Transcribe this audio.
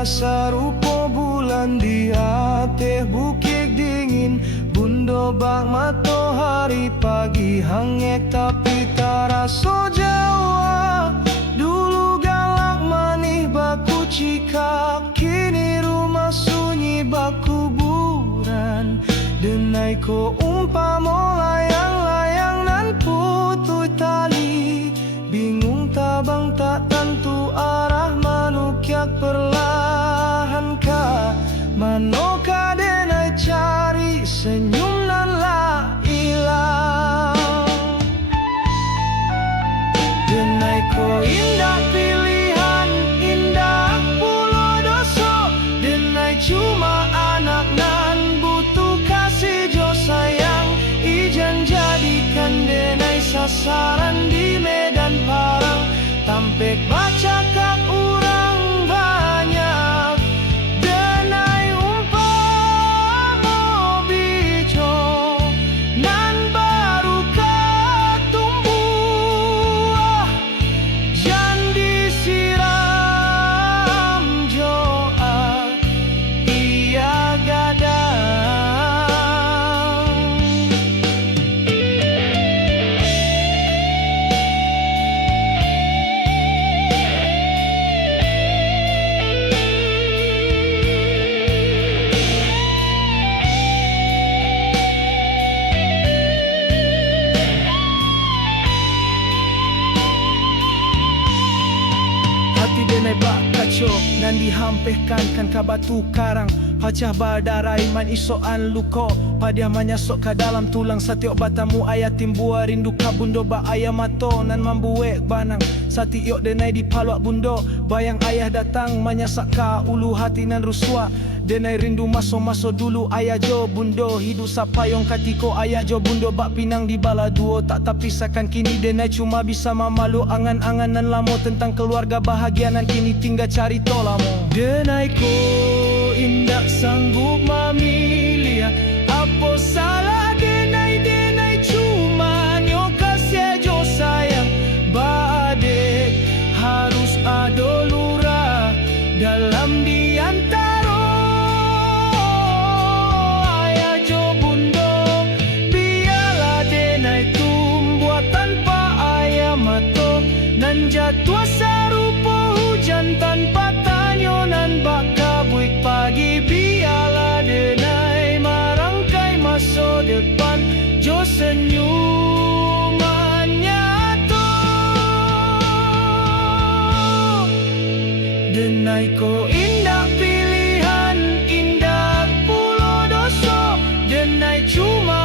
indah sarupa bulan di atas bukit dingin. Bundo bak matahari pagi hangek tapi tak rasa Jawa. Dulu galak manih baku cikak, kini rumah sunyi bak kuburan. Denai ko umpama layang-layang nan putui tali, bingung tabang tak tentu arah manukyak perlahan ka. Manokah denai cari senyum nan la ilang. Denai ko indah pilihan, indah pulau doso. Denai cuma anak nan butuh kasih jo sayang. Ijan jadikan denai sasaran di medan parang. Tampek baca kak urang banyak. Denai umpama bijo nan baru katumbuh. Jan disiram joa ia gadang. Hati denai bak kacau nan dihampehkan kan ka batu karang. Pacah berdarai man isoan luko, padiah menyasok ke dalam tulang. Satiok batamu ayat timbua rindu ka bundo ba ayah mato nan mambuek banang. Satiok denai dipaluak bundo, bayang ayah datang menyasak ka ulu hati nan rusua. Denai rindu maso-maso dulu ayah jo bundo, hidup sapayong katiko ayah jo bundo bak pinang di bala duo. Tak terpisahkan kini denai cuma bisa mamalu angan-angan nan lamo tentang keluarga bahagia nan kini tinggal cari tolamo. Denai ko indak sanggup memilih apa salah denai. Denai cuma nyo kasih jo sayang. Badek harus ada lurah dalam diantara ayah jo bundo. Biarlah denai tumbuh tanpa ayah mato, nan jatuh sarupa hujan tanpa tanyo nan bakal buik pagi. Biarlah denai merangkai masa depan jo senyuman nyata. Denai ko indah pilihan, indah pulau doso. Denai cuma